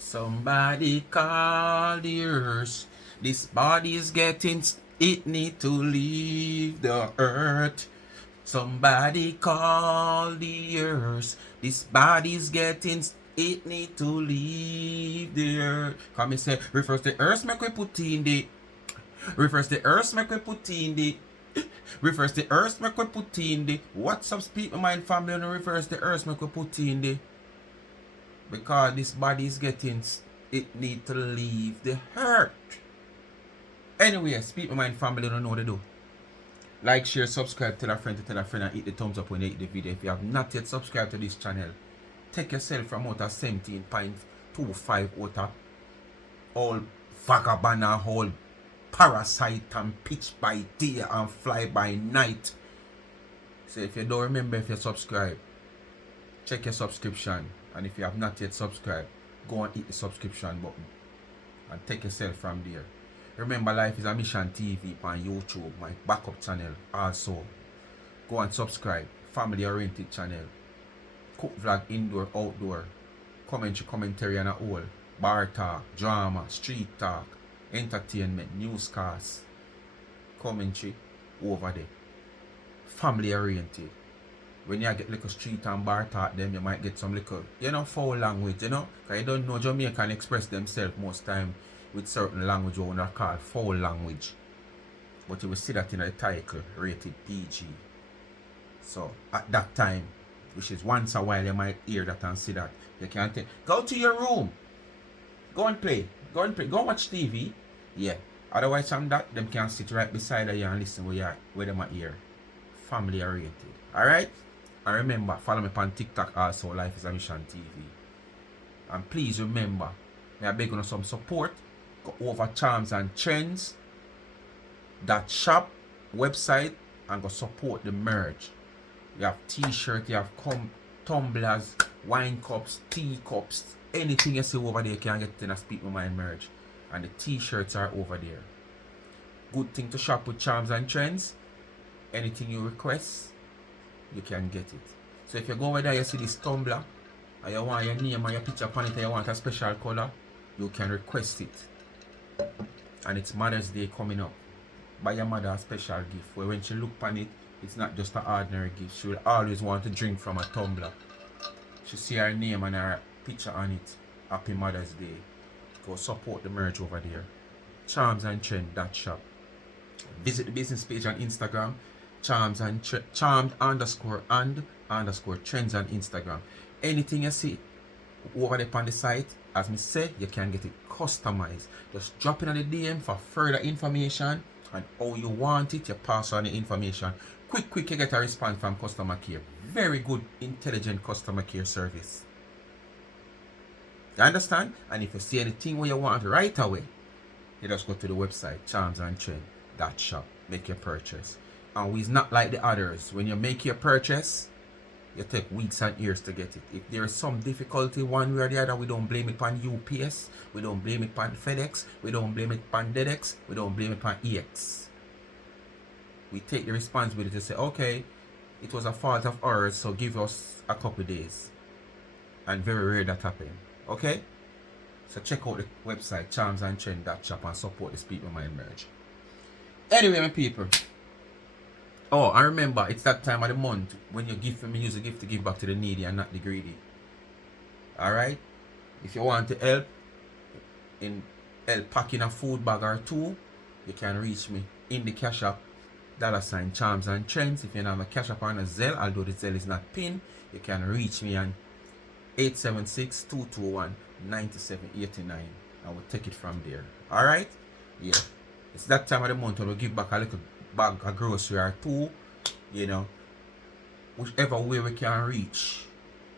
Somebody call the earth. This body is getting, it need to leave the earth. Somebody call the earth. This body is getting, it need to leave the earth. Come and say, reverse the earth, make we put in the. Reverse the earth, make we put in the. Reverse the earth, make we put in the. What's up, speak my mind family, and reverse the earth, make we put in the. Because this body is getting, it need to leave the hurt. Anyway, speak my mind family, don't know what to do. Like, share, subscribe, tell a friend to tell a friend, and hit the thumbs up when you hit the video. If you have not yet subscribed to this channel, take yourself from out of 17.25 out of all vagabond and all parasite and pitch by day and fly by night. So if you don't remember, if you subscribe, check your subscription. And if you have not yet subscribed, go and hit the subscription button and take yourself from there. Remember, Life is a Mission TV on YouTube, my backup channel. Also, go and subscribe. Family oriented channel. Cook vlog, indoor, outdoor. Commentary and all. Bar talk, drama, street talk, entertainment, newscasts. Commentary over there. Family oriented. When you get little street and bar talk, them you might get some little, foul language, because you don't know Jamaican express themselves most time with certain language what we call foul language. But you will see that in the title, rated PG. So at that time, which is once a while, you might hear that and see that. You can't take, go to your room. Go and play. Go watch TV. Yeah. Otherwise from that, them can sit right beside you and listen where them are here. Family oriented. Alright? And remember, follow me on Tik Tok also, Life is a Mission TV. And please remember, I beg you some support. Go over Charms and Trends, that shop website, and go support the merch. You have t-shirt, you have tumblers, wine cups, tea cups, anything you see over there you can get in a Speak My Mind merch. And the t-shirts are over there. Good thing to shop with Charms and Trends. Anything you request, you can get it. So if you go over there, you see this tumbler, and you want your name and your picture upon it, and you want a special color, you can request it. And it's Mother's Day coming up. Buy your mother a special gift where when she look upon it, it's not just an ordinary gift. She will always want to drink from a tumbler. She see her name and her picture on it. Happy Mother's Day. Go support the merch over there. Charms and Trend, that shop. Visit the business page on Instagram. Charmed underscore trends on Instagram. Anything you see over there on the site, as me said, you can get it customized. Just drop it on the DM for further information and how you want it. You pass on the information. Quick, you get a response from customer care. Very good, intelligent customer care service. You understand? And if you see anything where you want right away, you just go to the website, charmsandtrend.shop. Make your purchase. And it's not like the others. When you make your purchase, you take weeks and years to get it. If there is some difficulty one way or the other, we don't blame it on UPS, we don't blame it on FedEx, we don't blame it on DedEx, we don't blame it on EX. We take the responsibility to say, okay, it was a fault of ours, so give us a couple days. And very rare that happen. Okay? So check out the website, charmsandtrend.shop, and support the Speak My Mind merch. Anyway, my people. Oh, and remember, it's that time of the month when you give from me, use a gift to give back to the needy and not the greedy. Alright? If you want to help packing a food bag or two, you can reach me in the cash app, $ Charms and Trends. If you don't have a cash app on a Zelle, although the Zelle is not pinned, you can reach me on 876-221-9789 and we'll take it from there. Alright? Yeah. It's that time of the month when we give back a little bag of grocery or two, whichever way we can reach.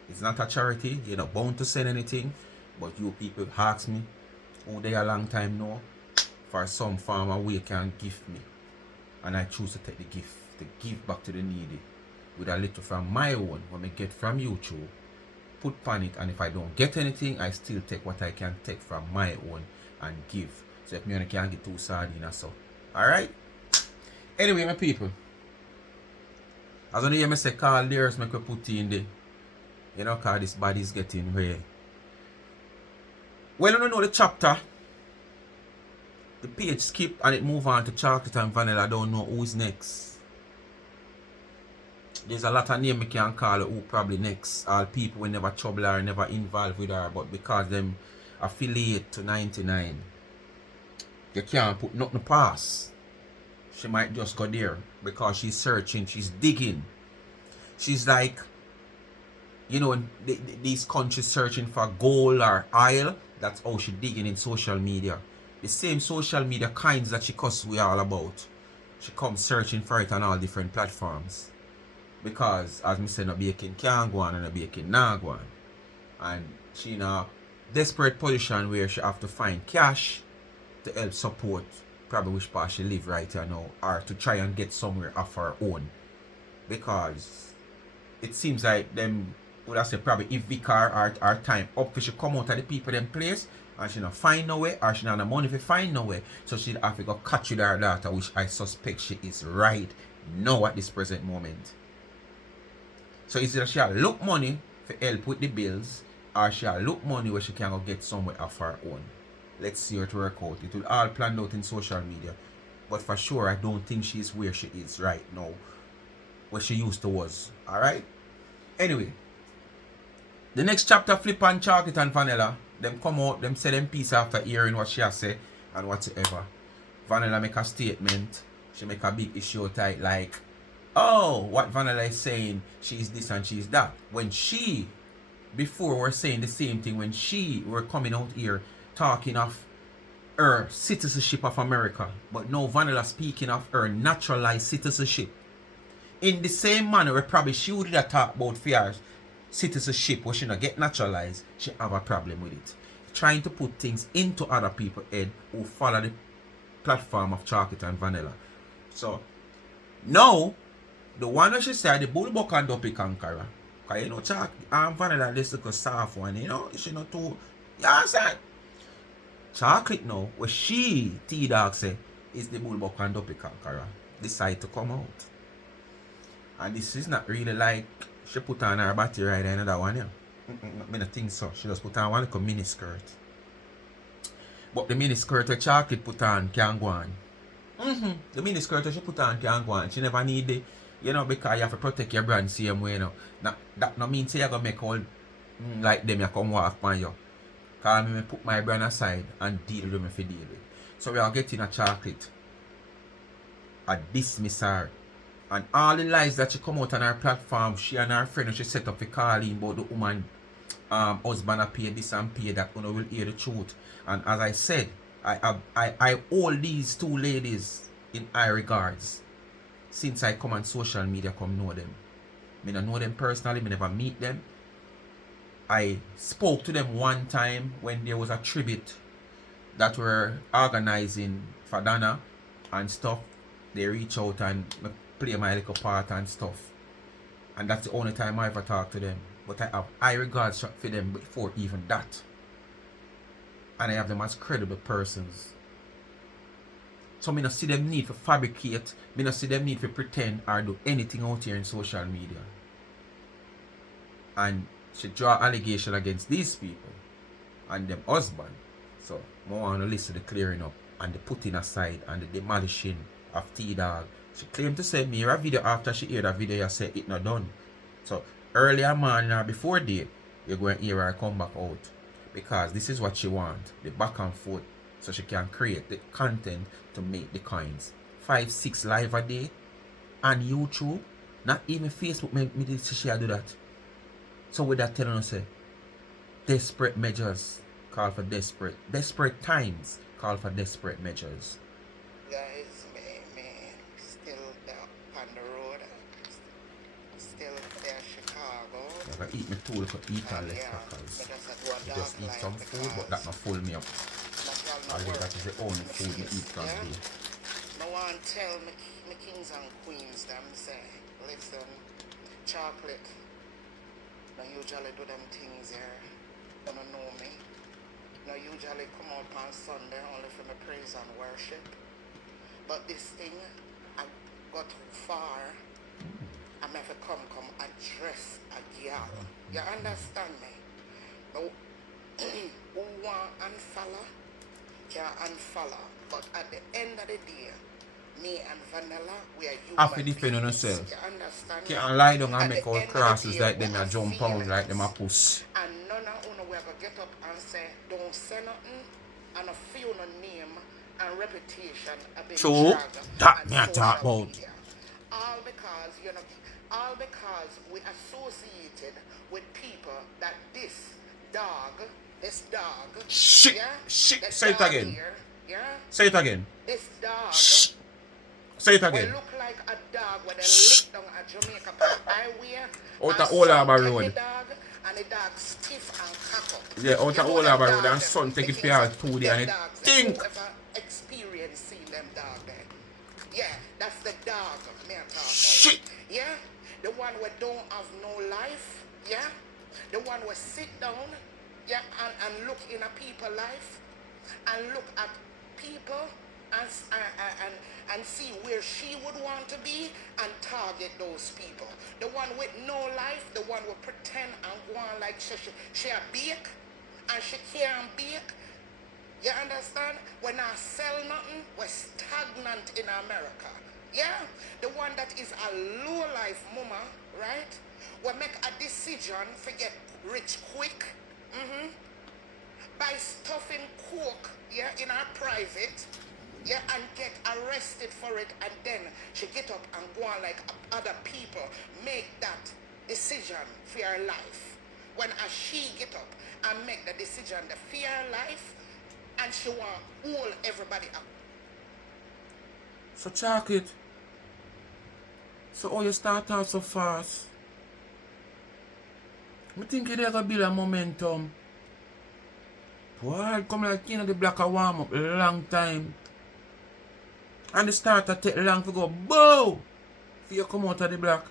It's not a charity, you're not bound to send anything, but you people ask me who they a long time now for some form of way can give me, and I choose to take the gift to give back to the needy with a little from my own when I get from YouTube, put on it, and if I don't get anything, I still take what I can take from my own and give. So if me only can get 2 sardines or so. Alright? Anyway, my people, as I hear me say, call theirs, make we put in the, cause this body is getting rare. Well, I don't know the chapter. The page skipped and it moved on to Chocolate and Vanilla. I don't know who's next. There's a lot of names I can call who probably next. All people who never trouble her, never involved with her, but because them affiliate to 99, you can't put nothing past. She might just go there because she's searching, she's digging. She's like, you know, these countries searching for gold or oil. That's how she digging in social media. The same social media kinds that she cuss we all about. She comes searching for it on all different platforms. Because, as I said, no baking can go on and no baking not go on. And she in a desperate position where she have to find cash to help support probably which part she live right here now, or to try and get somewhere of her own. Because it seems like them would I say probably if Vicar our time up, she come out of the people them place and she not find no way, or she not the money to find no way, so she'd have to go catch with her daughter, which I suspect she is right now at this present moment. So it's either she'll look money for help with the bills, or she'll look money where she can go get somewhere of her own. Let's see her to work out. It will all planned out in social media. But for sure, I don't think she's where she is right now, where she used to was. Alright? Anyway, the next chapter, Flip on Chocolate and Vanilla. Them come out, them say them piece after hearing what she has said and whatsoever. Vanilla make a statement. She make a big issue tight like, oh, what Vanilla is saying, she's this and she's that. When she, before were saying the same thing, when she were coming out here talking of her citizenship of America. But now Vanilla speaking of her naturalized citizenship. In the same manner where probably she would have talked about fear citizenship where she not get naturalized, she have a problem with it. Trying to put things into other people's head who follow the platform of Chocolate and Vanilla. So now the one that she said, the bullbuck and dopey conqueror. Cause you know Chocolate and Vanilla this little soft one, you know, she not too, you understand? Chocolate now, where she, T-Dog say, is the bullbuck and dopey conqueror, decide to come out. And this is not really like she put on her body right another one, yeah. I don't think so. She just put on one little mini skirt. But the mini skirt that Chocolate put on can go on. The mini skirt that she put on can go on. She never need it, you know, because you have to protect your brand same way, you know. Now, that no mean say you're going to make all like them you come walk on you. Because I put my brand aside and deal with them if you deal with. So we are getting a Chocolate. A dismiss her. And all the lies that she come out on her platform, she and her friend, she set up for calling about the woman husband a pay this and pay that, when will hear the truth. And as I said, I hold these two ladies in high regards. Since I come on social media, come know them. I don't know them personally, I never meet them. I spoke to them one time when there was a tribute that we're organizing for Dana and stuff. They reach out and play my little part and stuff. And that's the only time I ever talk to them. But I have high regards for them before even that. And I have them as credible persons. So I don't see them need to fabricate, I don't see them need to pretend or do anything out here in social media. And she draw allegation against these people and them husband. So I want to listen to the clearing up and the putting aside and the demolishing of T-Dog. She claimed to send me a video after she heard a video. I said it not done. So earlier morning or before day, you're going to hear her come back out. Because this is what she wants. The back and forth. So she can create the content to make the coins. 5-6 live a day. On YouTube. Not even Facebook me did see she do that. So with that telling us say, desperate measures call for desperate. Desperate times call for desperate measures. Guys, me still there on the road, still there Chicago. If I eat my two little eat and less crackers. I just eat some food, but that not full me up. Although that is the only food me eat from day. I want to tell me kings and queens them say, listen, Chocolate, I usually do them things here, you don't know me. I usually come out on Sunday only for my praise and worship. But this thing, I got too far. I have to come address a girl. You understand me? Now, who want and follow, can unfollow. But at the end of the day, me and Vanilla, we are human Have to defend beings. yourself. You understand? Can't lie down and At make the all end of the crosses day, like we them a have jump out like them a feelings. puss. And none of you will ever get up and say, don't say nothing, and a few no name and reputation a bit True. drag That and me I talk social about. media. All because, you know, all because we associated with people that this dog, Shit. yeah? Shit. That Say it dog again. here, yeah? Say it again. This dog Shh. Say it will again. look like a dog when they Shh. lick down a Jamaica on highway Out and of all sun our take road. the dog and the dog stiff and cock up. Yeah, out You of know all them our road dogs, and sun take the it for kings all of 2 days them and it dogs. think. Whoever experienced seeing them dog there. Yeah, that's the dog me I talk about. Shit. Yeah, the one who don't have no life. Yeah, the one who sit down. Yeah, and look in a people's life and look at people and see where she would want to be and target those people. The one with no life, the one who pretend and go on like she a bake and she can't bake. You understand? When I sell nothing, we're stagnant in America. Yeah? The one that is a low life mama, right? We make a decision to get rich quick. By stuffing coke, yeah, in her private, yeah, and get arrested for it, and then she get up and go on like other people, make that decision for her life. When she get up and make the decision to fear her life, and she want hold everybody up. So check it. So how you start out so fast? I think you're gonna build a momentum. Boy, come like you know the black a warm up long time. And the starter take long to go bow for you come out of the black.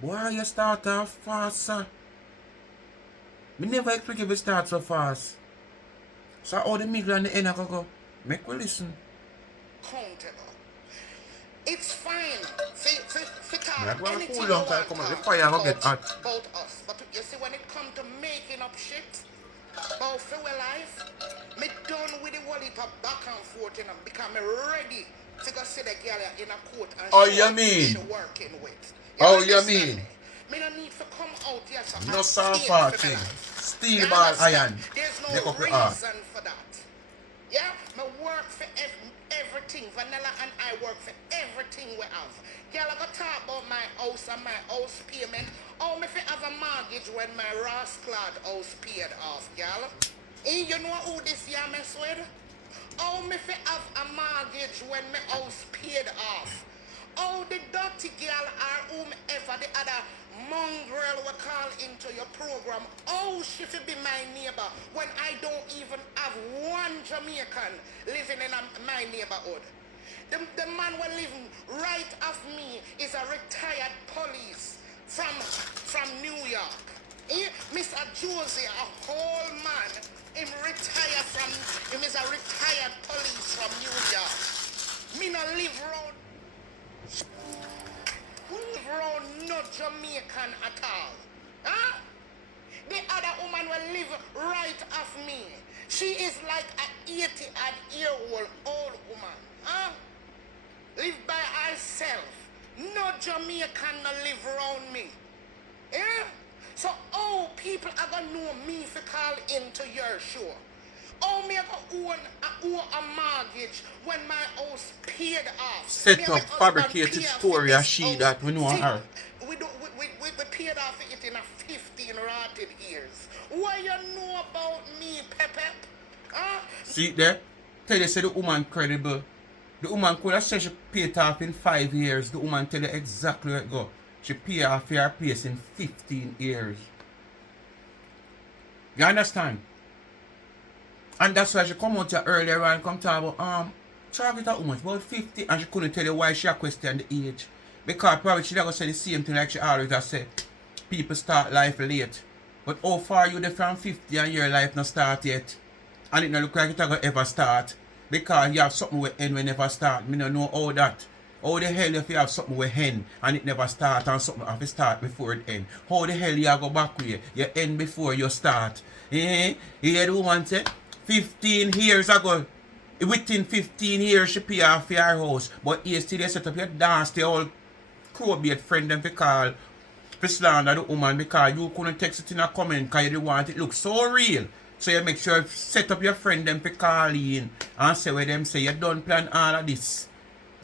Boy, you start off fast, sir. Me never expect you to start so fast. So how the middle and the end can go? Make we listen. Countable. It's fine. For Yeah, talk go and anything cool you down, want come on, the talk fire will get hot. about us. But you see, when it come to making up shit about our life, me done with the wallet of back and forth, you know, because me ready to go see the girl in a court and Oh, show you her who mean? she working with. Oh, you understand mean? me? Me no need to come out here so No and soft state far for my thing. life. Steel You ball understand? iron. There's Make no up your heart. reason for that. Yeah, me work for everything. Vanilla and I work for everything we have. Girl, I got talk about my house and my house payment. Oh, me fi have a mortgage when my rasclad house paid off, girl. You know who this year mess with? Oh, me fi have a mortgage when my house paid off. Oh, the dirty girl or whomever the other mongrel will call into your program. Oh, she fi be my neighbor when I don't even have one Jamaican living in my neighborhood. The man who living right off me is a retired police from New York. Mr. Josie, a whole man, him is a retired police from New York. Me no live round no Jamaican at all. Huh? The other woman will live right off me. She is like a 80-odd-year-old woman. Huh? Live by herself. No Jamaican no live around me. Yeah? So people are gonna know me if you call into your show. Me I go own a mortgage when my house paid off. Set up fabricated story as she that we know her. We paid off it in a 15 rotted years. What you know about me, Pepe? Huh? See there? Tell you say the woman credible. The woman could have said she paid it off in 5 years. The woman tell you exactly where it go. She paid off her place in 15 years. You understand? And that's why she come out here earlier and come talk about target that woman about 50 and she couldn't tell you why she questioned the age. Because probably she never say the same thing like she always has said. People start life late. But how far you there from 50 and your life not start yet? And it not look like it gonna ever start. Because you have something with end when never start. Me don't know how that. How the hell if you have something with hen and it never start and something have to start before it end? How the hell you go back way? You end before you start. Eh? You hear the woman say, 15 years ago, within 15 years she pay off your house. But you still set up your dance, the whole crowbait friend them for call for slander the woman because you couldn't text it in a comment because you didn't want it look so real. So you make sure you set up your friend them for call in and say where them say you don't plan all of this.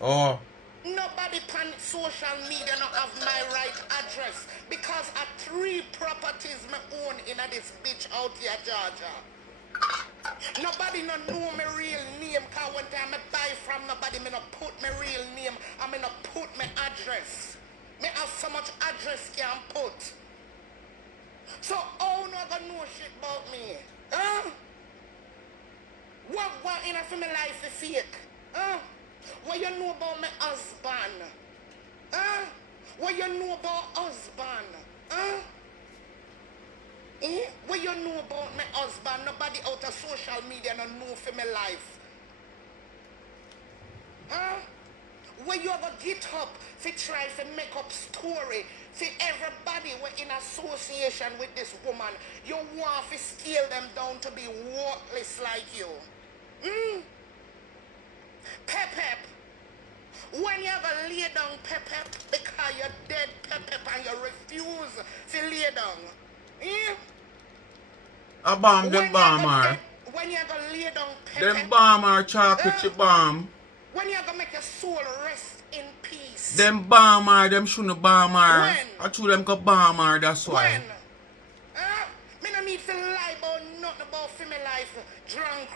Oh. Nobody on social media not have my right address because I 3 properties me own in this bitch out here, Georgia. Nobody no know my real name because one time I buy from nobody, me no put my real name and me no put my address. Me have so much address can put. So how no gonna know shit about me? Huh? What in a for my life is fake? Huh? What you know about my husband? Huh? What you know about husband? Huh? Eh? What you know about my husband? Nobody out of social media no know for my life. Huh? Where you ever get up to try to make up story for everybody we're in association with this woman. You want to scale them down to be worthless like you. Pep. When you ever lay down Pep because you're dead Pep and you refuse to lay down. Eh? A bomb, them bomb her. When you ever lay down Pep. Them bomb her chocolate bomb. When you gonna make your soul rest in peace. Them bomb her, them shouldn't bomb her. When? I told them go bomb her, that's why. When? Me no need to lie about nothing about female life, drunk.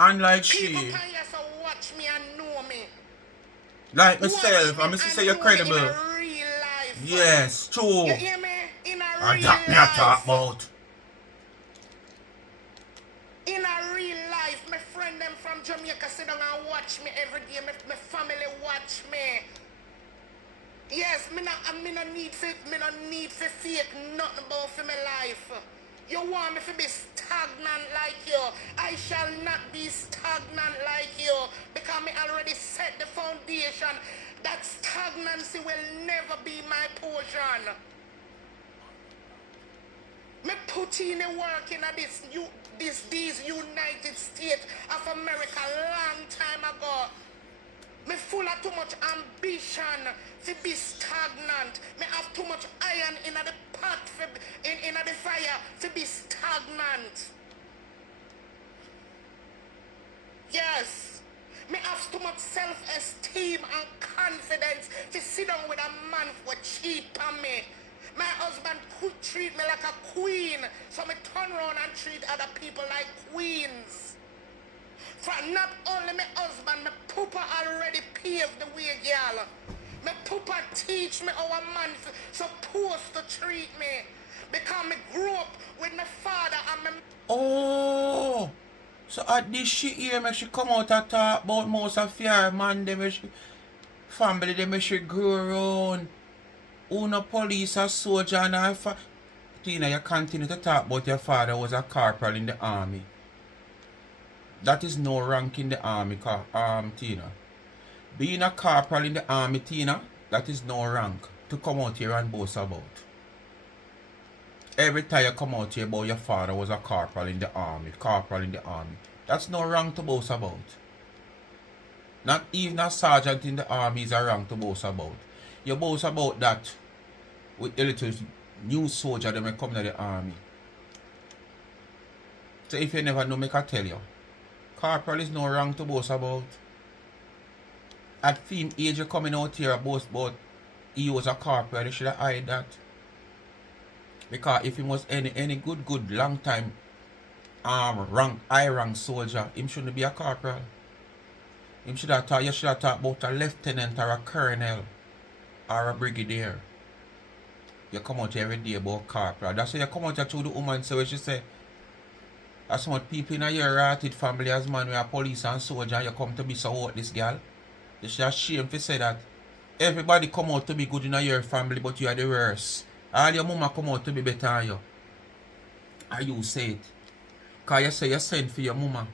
Unlike People she. can just watch me and know me. Like myself, I'm say you're credible. In a real life. Yes, true. You hear me? In a And real that me I talk life. about. In a real life, my friend them from Jamaica sit down and watch me every day. My family watch me. Yes, me no need for fake nothing about for my life. You want me to be stagnant like you. I shall not be stagnant like you because me already set the foundation that stagnancy will never be my portion. Me put in the work in these United States of America long time ago. Me full of too much ambition to be stagnant. Me have too much iron in the pot in the fire to be stagnant. Yes. Me have too much self-esteem and confidence to sit down with a man who cheat on me. My husband could treat me like a queen, so me turn around and treat other people like queens. For not only my husband, my papa already paved the way, girl. My papa teach me how a man supposed to treat me. Because me grew up with my father and my... Oh, so at this shit here, me she come out and talk about most of your man, them she family, them she grow around. Una police or soldier and her Tina, you continue to talk about your father was a corporal in the army. That is no rank in the army, Tina. Being a corporal in the army, Tina, that is no rank to come out here and boast about. Every time you come out here about your father was a corporal in the army, that's no rank to boast about. Not even a sergeant in the army is a rank to boast about. You boast about that with the little new soldier that may come to the army. So if you never know, me can tell you. Corporal is no rank to boast about. At film age you coming out here and boast about he was a corporal, you should have hide that. Because if he was any good long time high rank soldier, him shouldn't be a corporal. You should have talked about a lieutenant or a colonel or a brigadier. You come out here every day about corporal. That's why you come out here to the woman say what she say. That's what people in your rotted family as man, we are police and soldier, and you come to be so hot this girl. You should have shame to say that. Everybody come out to be good in your family, but you are the worst. All your mama come out to be better than you. And you say it. Because you say you send for your mama.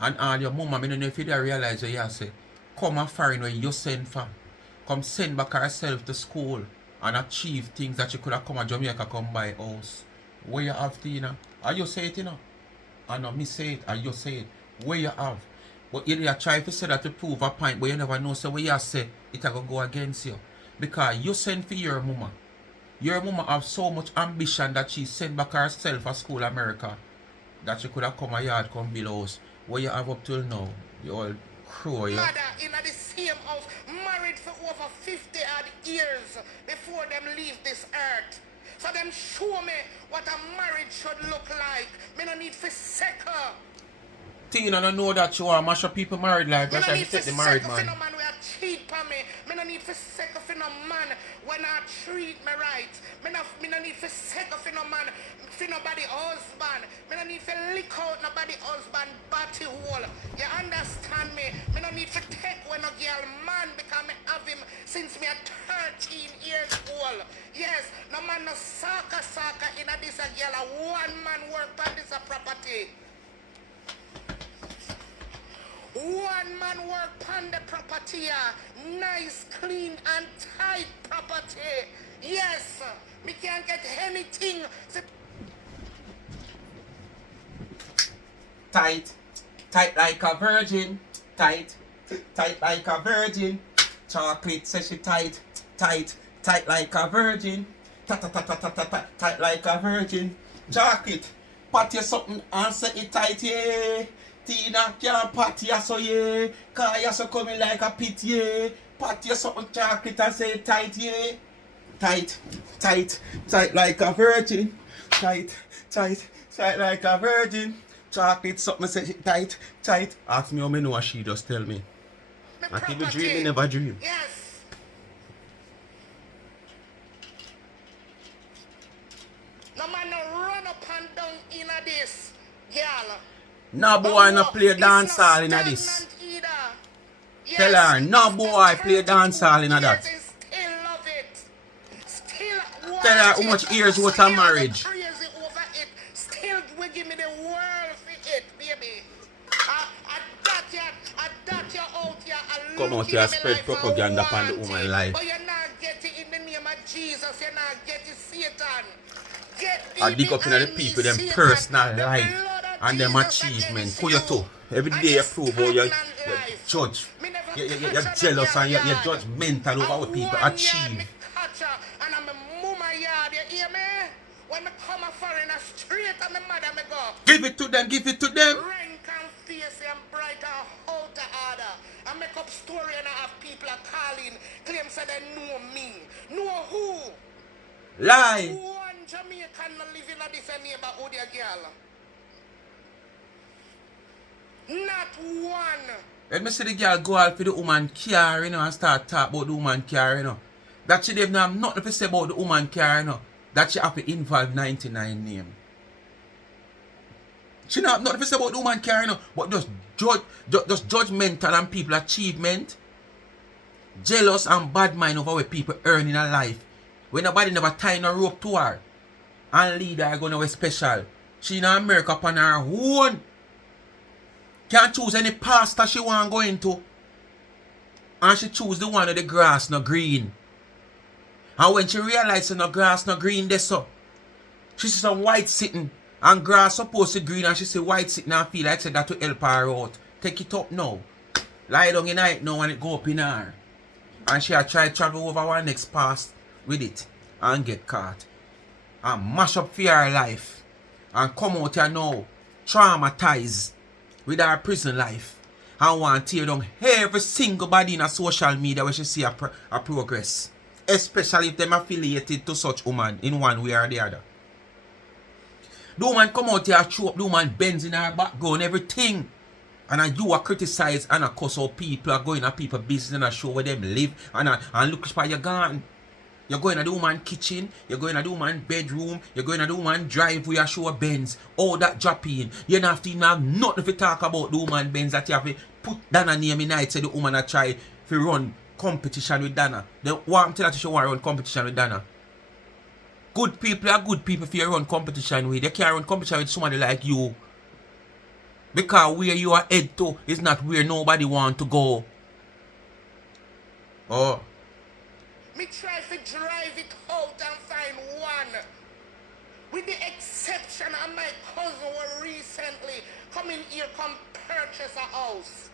And all your mama, I don't know if you realize what you say. come a foreign when you send for. Come send back herself to school and achieve things that you could have come to Jamaica come buy house. Where you have Tina? Are you say it, you know? I know me say it, and you say it. Where you have? But you try to say that to prove a point, but you never know. So what you say, it will go against you. Because you send for your mama. Your mama have so much ambition that she sent back herself to school America that she could have come a yard, come build house. What you have up till now? You all crow, yeah? Mother in the same house, married for over 50 odd years before them leave this earth. So them show me what a marriage should look like. Me no need for second. Tina don't know that you are mash up people married life. That's why you take the married man. Me no man will cheat on me. Me no need for second for no man when I treat me right. Me no need for second for no man for nobody husband. Me no need for lick out nobody husband body hole. You understand me? Me no need for take when no girl man because me have him since me at 13 years old. Yes, no man no soccer in a this a girl a one man work on this a property. One man work on the property, nice, clean and tight property. Yes, me can't get anything. Tight like a virgin. Tight like a virgin. Chocolate says she tight like a virgin. Tight like a virgin. Chocolate, pat you something and say it tight, yeah. Tina can't pat you so, yeah. Cause you so coming like a pit, yeah. Pat you something chocolate and say it tight, yeah. Tight like a virgin. Tight like a virgin. Chocolate something say it tight. Ask me how me know, she just tell me. I keep a dream, me never dream. Yes. No man no run up and down in a this, girl. No boy no play dancehall in this. Yes. Tell her, no boy play dancehall in that. Still love it. Still tell her how much years worth of marriage. Crazy over it. Still will give me the world for it, baby. I dot you out here. Come out here spread propaganda upon the woman life. But you're not getting in the name of Jesus. You're not getting Satan. I dig up in the people, them personal life and them achievement. For you too. Every day you prove how you judge. You're jealous and you're judgmental over what people achieve. And I'm a mama yard, you hear me? When I come a foreigner straight and my mother me go. Give it to them. Rank and face and bright and how to order. I make up story and I have people are calling, claim say they know me. Know who? Lie. One Jamaican live in this neighborhood, girl. Not one. Let me see the girl go out for the woman car, you know, and start talk about the woman car, you know. That she didn't have nothing to say about the woman car, you know. That she have to involve 99 name. She don't have nothing to say about the woman car, you know. But just judgmental and people achievement. Jealous and bad mind over what people earn in a life. When nobody never tie no rope to her. And lead her go nowhere special. She in America upon her own. Can't choose any pastor she want go into. And she choose the one with the grass no green. And when she realizes no grass no green there so. She see some white sitting. And grass supposed to green and she see white sitting and feel like said that to help her out. Take it up now. Lie down in night now and it go up in her. And she had tried travel over one next past with it. And get caught. And mash up for her life. And come out here now. Traumatized. With her prison life. And want to tear down every single body in a social media where she see her progress. Especially if them affiliated to such woman in one way or the other. The woman come out here, show up, the woman bends in her background, everything. And you are criticized and cuss out people, are going to people business and show where them live. And look for your gun. You're going to the woman kitchen, you're going to the woman bedroom, you're going to the woman drive where you show a Benz. All that drop in. You don't have to even have nothing to talk about the woman Benz that you have to put Dana name in night. Say the woman that try to run competition with Dana. They want to tell her she want to run competition with Dana. Good people are good people if you run competition with. They can't run competition with somebody like you. Because where you are head to is not where nobody want to go. Oh. Me try to drive it out and find one. With the exception of my cousin who recently come in here, come purchase a house.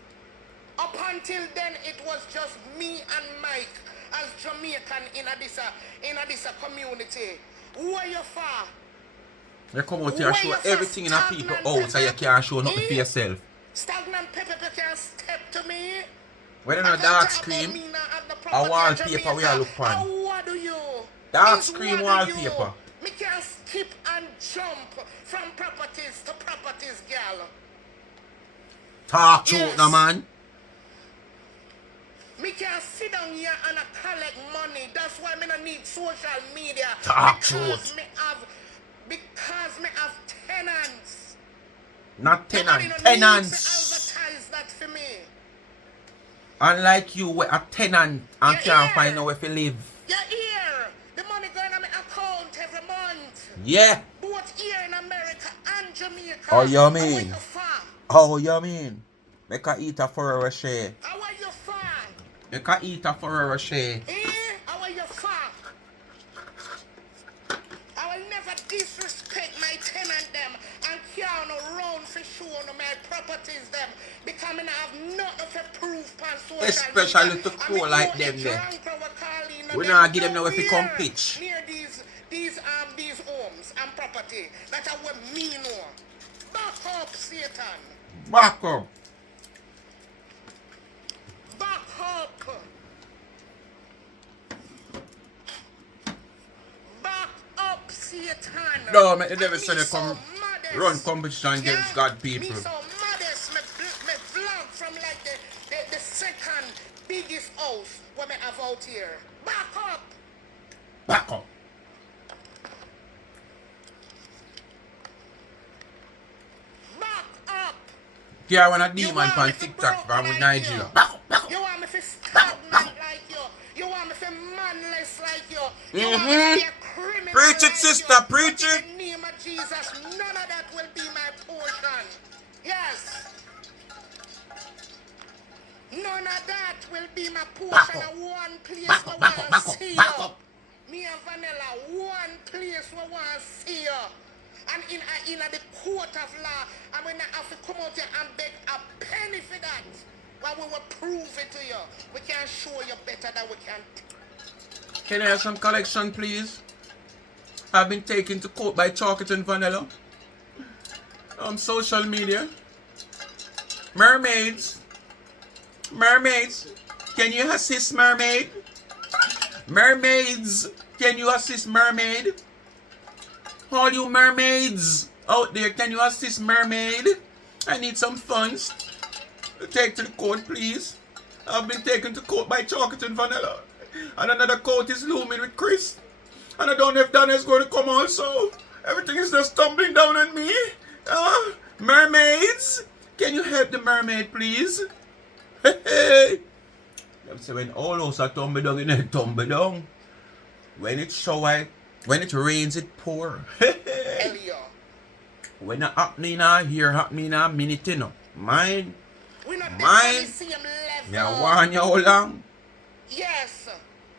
Up until then, it was just me and Mike as Jamaican in this community. Who are you for? You come out here and show everything in a people out so you can't show nothing for yourself. Stagnant Pepper can step to me. When you dark screen, a wallpaper we are look on. What do you? Dark screen wallpaper. Me can skip and jump from properties to properties, girl. Talk truth, no man. Me can sit down here and collect money. That's why me don't need social media. Talk truth. Because me have tenants. Not tenants, Nobody tenants. advertise that for me. Unlike you, we're a tenant and can't find nowhere to live. You're here. The money going on my account every month. Yeah. Both here in America and Jamaica. Oh, you How mean? are you from? Oh, you mean? Make her eat a Ferrero share. How are you from? Make her eat a Ferrero share. How are you from? I will never disrespect my tenant them and can't around for sure on my properties them because I have nothing to prove on social Especially media. to cool like them there. We We not give them no if you come pitch. Near these homes and property that are what me know. Back up, Satan. Back up. Back up. Back up, Satan. No, make the devil And say me they come modest. run competition against God people. Me so modest, me vlog from like the second biggest house what me have out here. Back up. Back up. Back up. Yeah, when a demon on TikTok from Nigeria. Back up, back up. You want me to stagnant like you. You want me to manless like you. You want me to be a criminal Preach it, like sister, you. preach But it. in the name of Jesus, none of that will be my portion. Yes. None of that will be my Back portion. up. Of one place Back where up, back I up, want back to up, see back you. up. Me and Vanilla, one place where I want to see you. And in the court of law, I'm going to have to come out here and beg a penny for that. But we will prove it to you. We can show you better than we can. Can I have some collection, please? I've been taken to court by Chocolate and Vanilla. On social media. Mermaids. Mermaids. Can you assist mermaid? Mermaids. Can you assist mermaid? All you mermaids out there, can you assist mermaid? I need some funds to take to the court, please. I've been taken to court by Chocolate and Vanilla. And another court is looming with Chris. And I don't know if Dana is going to come also. Everything is just tumbling down on me. Mermaids, can you help the mermaid, please? Hey. Them say when all house are tumble down, it tumble down. When it shower, when it rains, it pour. Elio. When it happening here, happening a minute, you know. Mine. We're not Mine. the same level. Yeah, warn you how long? Yes.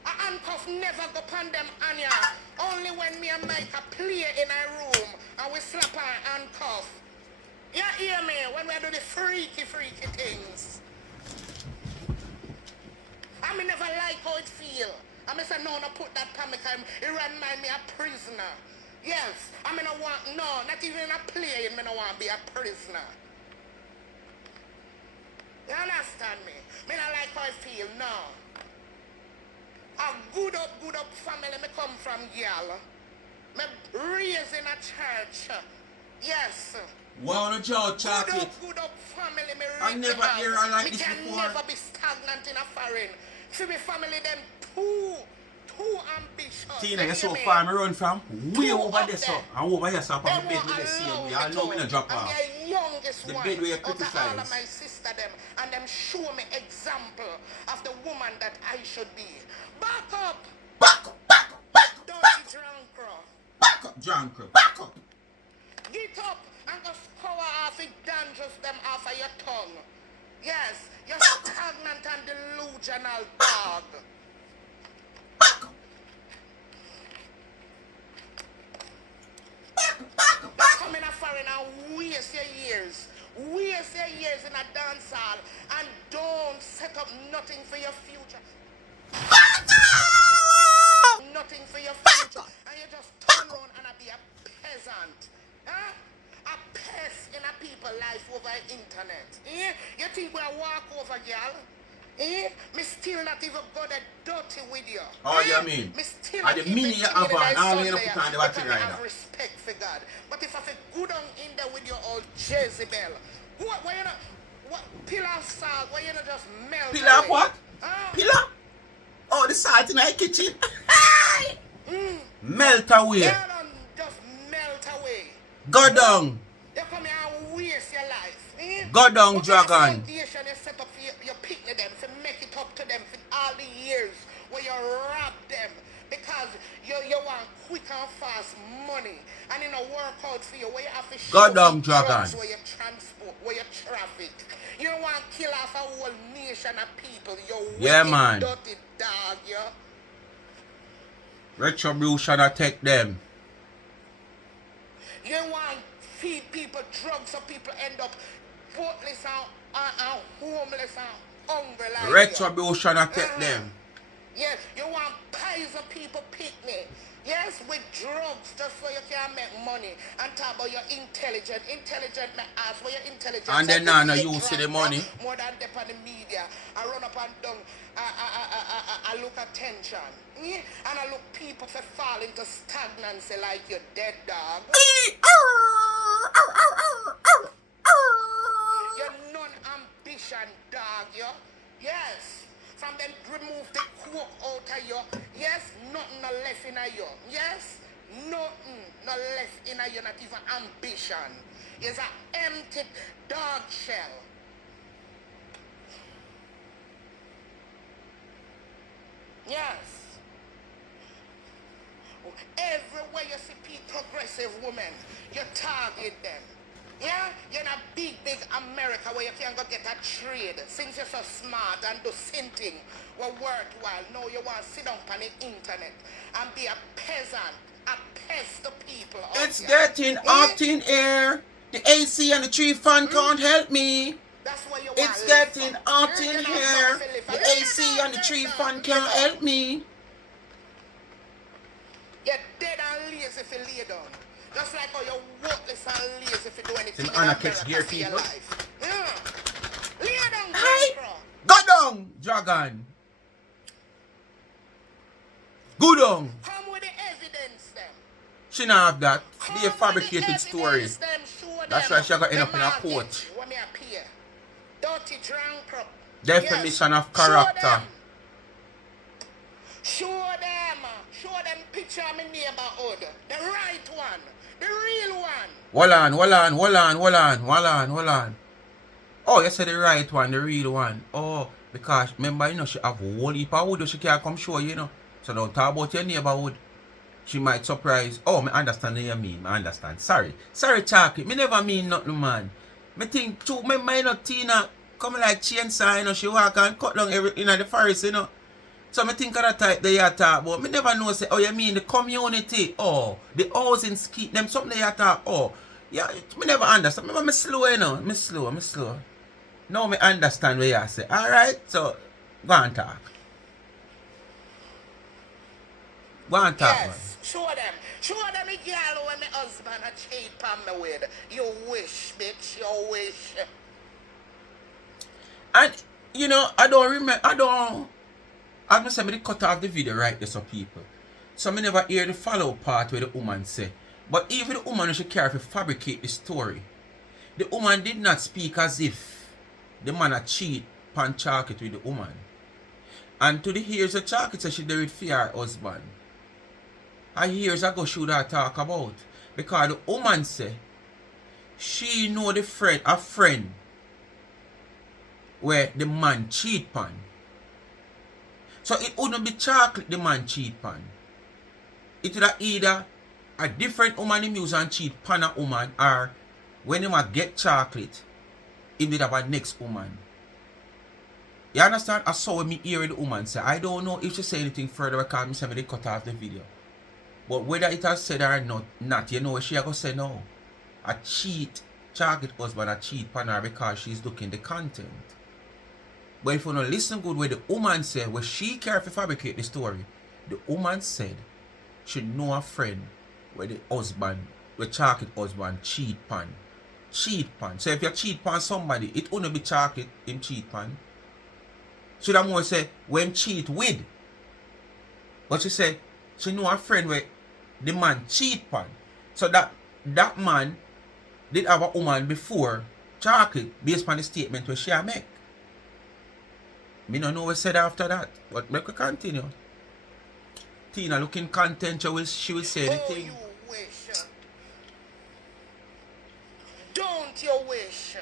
A handcuff never go upon them, Anya. Only when me and Mike play in a room and we slap our handcuff. You hear me? When we do the freaky things. I mean, never like how it feel. I mean, say, no, put that pan because it remind me a prisoner. Yes, I mean, not even in a play, I don't want to be a prisoner. You understand me? Me not like how I feel, no. A good up family me come from, girl. Me raised in a church. Yes. Wow, no jaw chocolate. Good up family me raised I never hear her like this before. Me before. can never be stagnant in a foreign. See me family them too ambitious. Tina, you're so hear me? far, me run from way Two over up there, so. there. And over here, so I'm They on the bed won't with the same allow way. me I know me to. no drop I'm off. the youngest The one bed where you out of all of criticize. my sister them, and them show me example of the woman that I should be. Back up, Back up, back up, back up, dirty drunk girl. back up, John Crow, back up. Get up and go scour off it dangerous them off of your tongue. Yes, You're stagnant and delusional dog. Just come in a foreign and waste your years. Waste your years in a dance hall and don't set up nothing for your future. Nothing for your future. And you just turn around and be a peasant. Huh? A pest in a people's life over internet. Eh? You think we'll walk over, girl? Eh? Me still not even got that dirty with you. Oh, eh? you mean? Me still And not the mini you have on, all you put on the watching right I now. have respect for God. But if I feel good on in there with your old Jezebel, why you not? What pillar of salt? Why you not just melt? Pillar of away? what? Huh? Pillar? Oh, the salt in my kitchen. Melt away. You don't just melt away. Go down. You come here and waste your life. Eh? Go down, What dragon. kind of foundation you set up for your picnic them, to make it up to them for all the years where you rob them because you want quick and fast money and in a workout for you where you have to show Go down, drugs, dragon. where you transport, where you traffic. You don't want to kill off a whole nation of people. You Yeah, wicked, man. dirty dog, you. Retribution attack them. You want to feed people drugs so people end up bootless and homeless and hungry like Retribution attack Uh-huh. them. Yes, you want poison people picnic. Yes, with drugs just so you can make money and talk about your intelligent. Intelligent may ask for your intelligence. And then now you see the money. More than dep on the media. I run up and down. I look attention. Yeah? And I look people for fall into stagnancy like your dead dog. You're non-ambition dog, you. Yes. From them remove the coke out of you. Yes, nothing no left in you. Yes, nothing no left in you, not even ambition. It's an empty dog shell. Yes. Everywhere you see progressive women, you target them. Yeah? You're in a big America where you can go get a trade. Since you're so smart and do something well worthwhile, now you want to sit down on the internet and be a peasant, a pest to people. It's getting hot in here. The AC and the tree fan can't help me. That's what you want. It's getting hot in here. The AC and the tree fan can't help me. You're dead and lazy if you lay down. Just like how you're worthless and lazy if you do anything It's in an America catch gear for your people. life. Yeah. Lay down, Hi. bro. Go down, dragon. Go down. Come with the evidence, them. She not have that. Come Be a with fabricated the story. evidence, them. Show That's them why she gonna end the up in a market court. where me appear. Dirty drunk. Definition of Show character. them. Show them. Show them picture of my neighborhood. The right one. The real one. Hold on. Oh, you said the right one, the real one. Oh, because remember, you know, she have a whole heap of wood, she can't come show you, you know. So don't talk about your neighborhood. She might surprise. Oh, I understand what you mean. I understand. Sorry, Chalky. Me never mean nothing, man. Me think too, me not Tina come like chainsaw, you know, she walk and cut down everything in the forest, you know. So I think of that type they are talk about. Me never know say, oh, you mean the community? Oh, the housing scheme, them something they are talk. Oh, yeah, me never understand. Remember, me slow, you know. Me slow. Now me understand what you say. Alright, so go and talk. Go and talk, Yes. man. Show them a girl when my husband a cheat on me with. You wish, bitch, you wish. And, you know, I'm going to say, me cut off the video right there, so people. So me never hear the follow part where the woman say. But even the woman she care to fabricate the story. The woman did not speak as if the man a cheat pan Chalky with the woman. And to the ears of Chalky say she did it for her husband. And years ago she would have talk about. Because the woman say she know a friend where the man cheat pan. So it wouldn't be Chocolate the man cheat pan. It would have either a different woman in use and cheat pan a woman, or when him a get Chocolate, he did have a next woman. You understand? I saw me hear the woman say, I don't know if she say anything further because me say me they cut off the video. But whether it has said or not, you know what she a go say no. A cheat, target husband a cheat on her because she's looking the content. But if you don't listen good what the woman said, where she care to fabricate the story, the woman said she know a friend where the husband, where chocolate husband cheat pan. Cheat pan. So if you cheat pan somebody, it only be chocolate him cheat pan. Should I more say when cheat with? But she said she know a friend where the man cheat pan. So that man did have a woman before chocolate based on the statement where she make. Me don't know what said after that, but make we continue. Tina looking content, she will say anything. You wish. Don't you wish?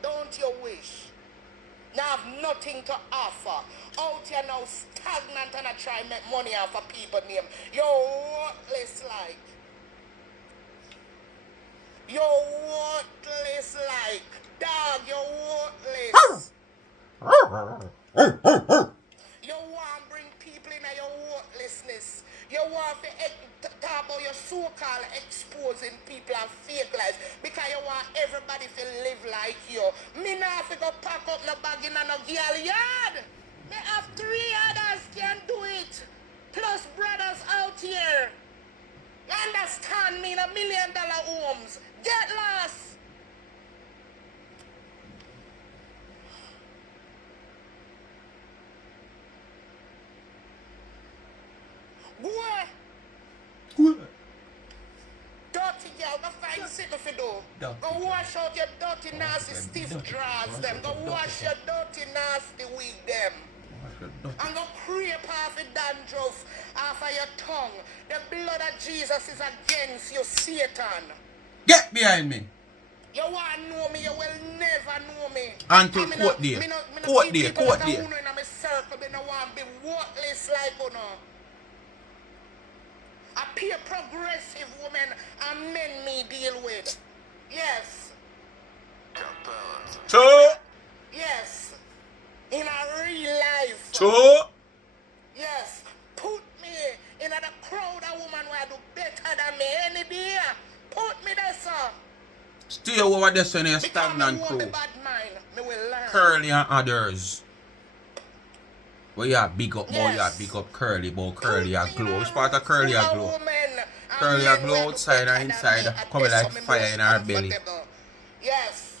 Don't you wish? Now have nothing to offer. Out here now stagnant and I try and make money off of people name. You're worthless like. You're worthless like. Dog, you're worthless. You want to bring people in your worthlessness. You want to talk about your so-called exposing people and fake lives because you want everybody to live like you. Me not have to go pack up no bag in no girl yard. Me have 3 others can do it. Plus brothers out here. You understand me in $1 million homes. Get lost. What? Dirty girl, go find something for do. Go wash out your dirty, nasty, stiff drawers them. Go wash your dirty, nasty wig them. And go creep off the dandruff off of your tongue. The blood of Jesus is against you, Satan. Get behind me. You want to know me, you will never know me. Until court day. Court day, court day. I don't want to be worthless like you know. A pure progressive woman and men me deal with. Yes. So? Yes. In a real life. So? Yes. Put me in a crowd of women who do better than me any day. Put me there, sir. Stay over there so in a stagnant crew. Curly and others. Well, yeah, big up, boy, yeah, big up Curly, boy, Curly a glow. Which part of Curly a glow? Curly a glow outside and inside, coming like fire in our belly. Yes.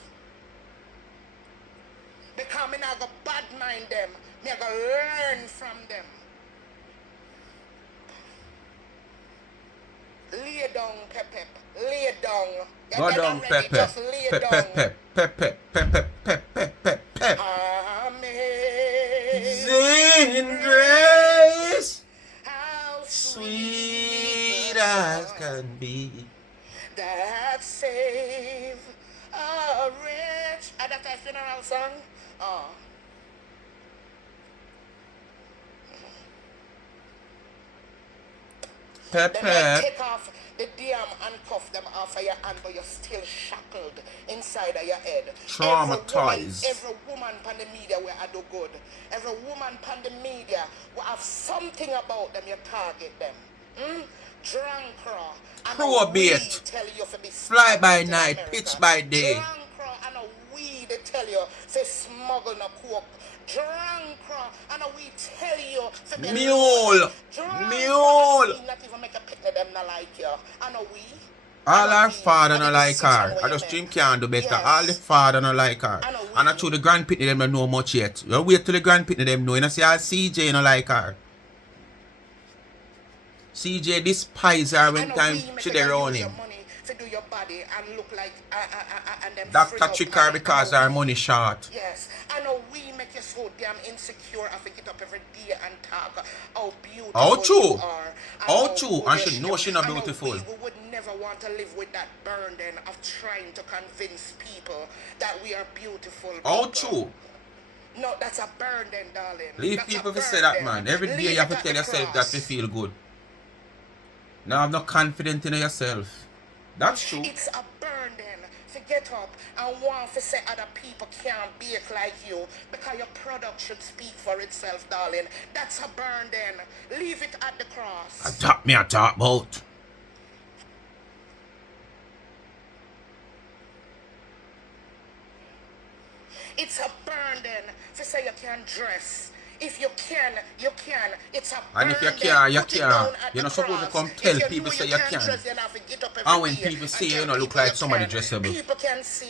Because me not go bad mind them. Me go learn from them. Lay down, Pep. Lay down. Go down, Pep. Pep. In grace, how sweet as can be, that save a rich. That's a funeral song. Oh. Pep. Take off the damn handcuff them off of your hand, but you're still shackled inside of your head. Traumatized. Every woman pan the media where I do good. Every woman pan the media will have something about them, you target them. Drunk Crow bait. Fly by night, pitch by day. Drunk and a weed they tell you say smuggle no coke. Drunk and a weed tell you say mule. Not even make a picnic them not like you. And a weed. All her father no like her. I just dream can't do better. Yes. All the father no like her. And I told the grand pitney them don't know much yet. You wait till the grand pitney them know. You know see all CJ no like her. CJ despise her when time she there around him. To do your body and look like and them Doctor trick her because her money short. Yes. I know we make you so damn insecure. I pick it up every day and talk how beautiful you are. How true. And she knows she's not beautiful. We would never want to live with that burden of trying to convince people that we are beautiful. How true. No, that's a burden, darling. Leave that's people to say that, man. Every day you have to tell yourself that you feel good. Now I'm not confident in yourself. That's true. It's a burden to get up and want to say other people can't bake like you because your product should speak for itself, darling. That's a burden. Leave it at the cross. I talk about. It's a burden to say you can dress. If you can, you can. It's a burden. And if you can't, you Put it can't. down at You're the not supposed to cross. come tell If people know say you can't can. dress, then have to get up every And when day people see you, tell you know, look people like you somebody can. dressable. People can see.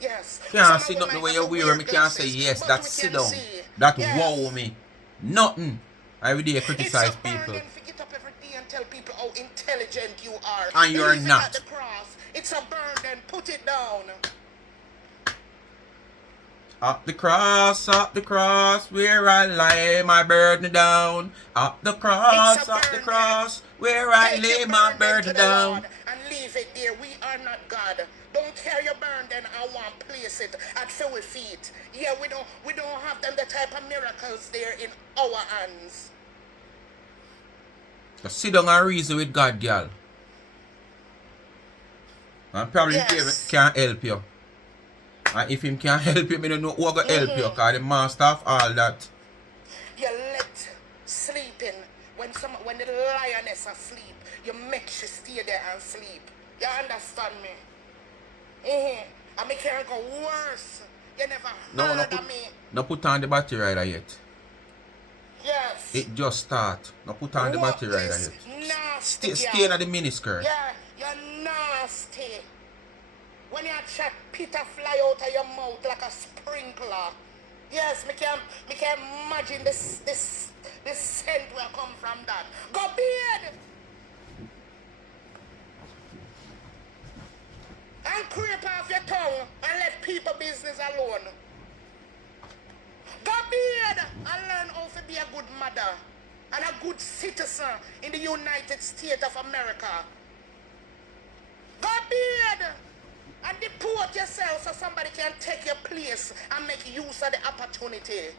Yes. Can't Some see women nothing the way have you to wear wear me can't say glasses, yes, but that's we sit can down. see. That Yes. wow me. Nothing. Every day I It's a criticize people. burden to get up every day and tell people how intelligent you are. And you're Leave it not. at the cross. It's a burden. Put it down. Up the cross, where I lay my burden down. Up the cross, where I Take lay your my burden to burden the down. Lord and leave it there. We are not God. Don't carry your burden and want place it at our feet. Yeah, we don't have them the type of miracles there in our hands. Just sit down and reason with God, girl. And probably Yes. can't help you. And if him can't help you, I don't know who will help you, because the master of all that. You let sleeping when the lioness asleep, you make she stay there and sleep. You understand me? And me can't go worse. You never heard of me. No put on the battery rider yet. Yes. It just start. No put on the battery rider yet. Nasty. Stay in the miniskirt. Yeah, you're nasty. When you chat, Peter fly out of your mouth like a sprinkler. Yes, me can imagine this scent will come from that. Go bed and creep off your tongue and let people business alone. Go bed and learn how to be a good mother and a good citizen in the United States of America. Go bed and deport yourself so somebody can take your place and make use of the opportunity.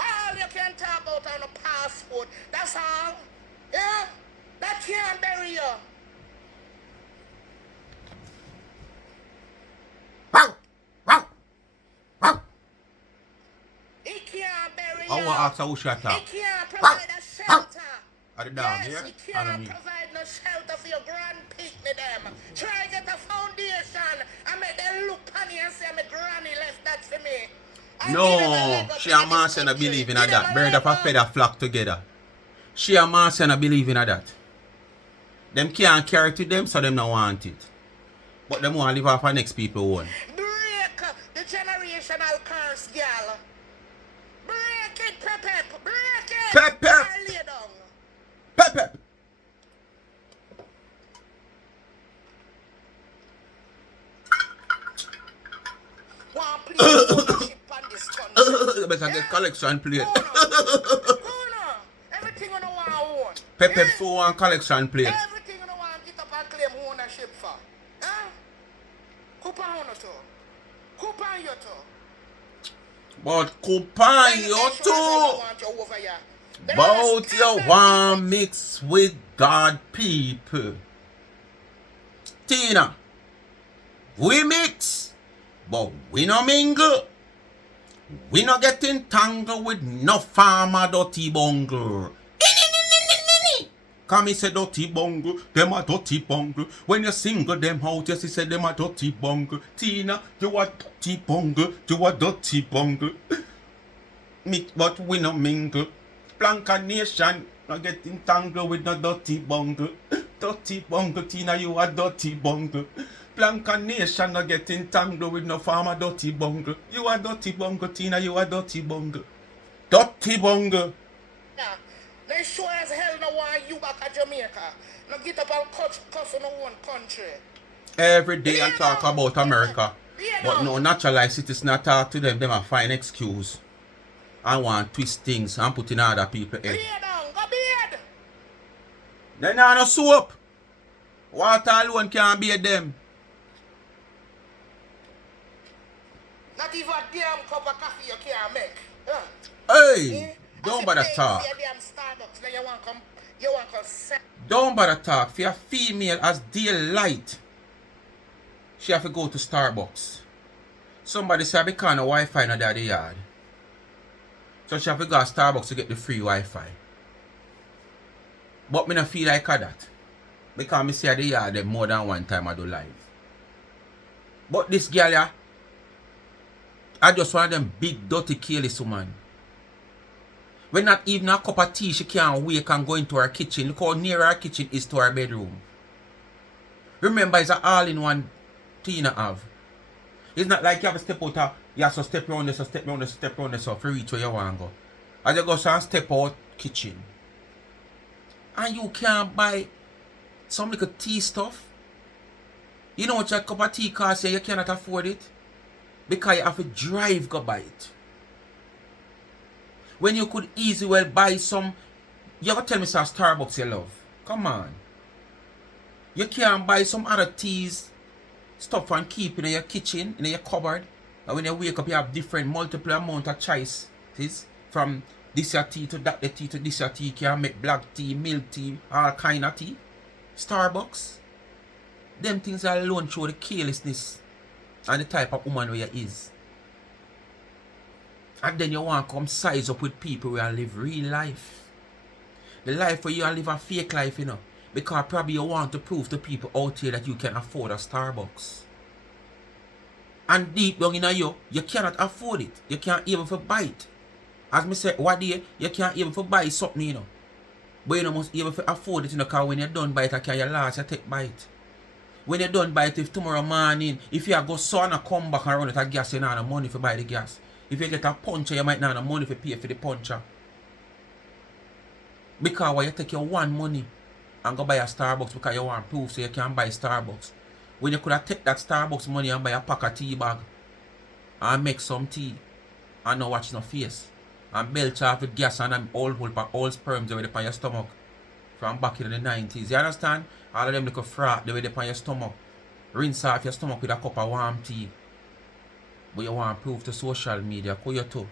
All you can talk about on a passport, that's all. Yeah? That can't bury you. It can't bury you. I want to ask who shut up. It can't provide a shelter. Are the dog Yes, here? it can't provide no shelter for your grand picnic them. Try get a foundation and make them look funny and say my granny left that for me. And give them a No, leg up she in and this Marcia not country. believe in Give them that. a Bird leg of a up. feather flock together. She and Marcia not believe in that. Them can't carry to them, so them not want it. But them want to live off our next people one. Break the generational curse, girl. Break it, Pep. Break it. Pep. And lay down. Pep. One place ownership on this country. You better get collection plate. Go now. Everything you know want to own. Pep Yeah? for one collection plate. Everything you know want to get up and claim ownership for. Huh? Coupon you to. Coupon you to. But coupon you too. Bout you want mix with God people. Tina, we mix, but we no mingle. We no get entangled with no farmer dirty bungle. Come say dirty bungle, them a dirty bungle. When you single them out, you say them a dirty bungle. Tina, you a dirty bungle, you a dirty bungle. Mix, but we no mingle. Blanca Nation, not get entangled with no dirty bungle. Dirty bungle, Tina, you a dirty bungle. Blanca Nation, not get entangled with no farmer dirty bungle. You a dirty bungle, Tina, you a dirty bungle. Dirty bungle. Yeah. They sure as hell no want you back at Jamaica. No get up and cuss in our own country. Every day I talk about America. But no naturalized citizens not talk to them. Them a find excuse. I want twist things and put in other people head. Lay down, go bed. They not no soap. Water alone can't beat them. Not even a damn cup of coffee you can't make. Yeah. Hey, don't bother talk. Don't bother talk. For a female as daylight, she have to go to Starbucks. Somebody said because no Wi-Fi in the yard. So she have to go to Starbucks to get the free Wi-Fi. But me not feel like that. Because me see at the yard them more than one time I do live. But this girl yeah, I just one of them big dirty careless woman. When not even a cup of tea she can't wake and go into her kitchen. Look how near her kitchen is to her bedroom. Remember it's an all-in-one Tina have. It's not like you have to step out you have to step around this, step around this, step around this so for reach where you want to go. As you go and step out kitchen. And you can't buy some little tea stuff. You know what your cup of tea costs you cannot afford it? Because you have to drive go buy it. When you could easily well buy some, you ever tell me some Starbucks you love? Come on. You can't buy some other teas, stuff and keep in your kitchen, in your cupboard. And when you wake up you have different multiple amount of choices. From this your tea to that tea to this your tea. You can make black tea, milk tea, all kind of tea. Starbucks. Them things alone show the carelessness and the type of woman where you is. And then you want to come size up with people where you live real life. The life where you live a fake life, you know. Because probably you want to prove to people out here that you can afford a Starbucks. And deep down in you cannot afford it. You can't even for buy it. As me say, what day, you can't even for buy something, you know. But you know, must even for afford it, you know, because when you're done buy it, you last, you take buy it. When you're done buy it, if tomorrow morning, if you go son and come back and run it a gas, you don't have money for buy the gas. If you get a puncher, you might not have money for pay for the puncher. Because when you take your one money and go buy a Starbucks because you want proof so you can buy Starbucks. When you could have take that Starbucks money and buy a pack of tea bag and make some tea and not watch no face. And belch off with gas and them all sperms over on your stomach from back in the 90s. You understand? All of them little frat they were on your stomach. Rinse off your stomach with a cup of warm tea. But you want proof to social media. Who you too?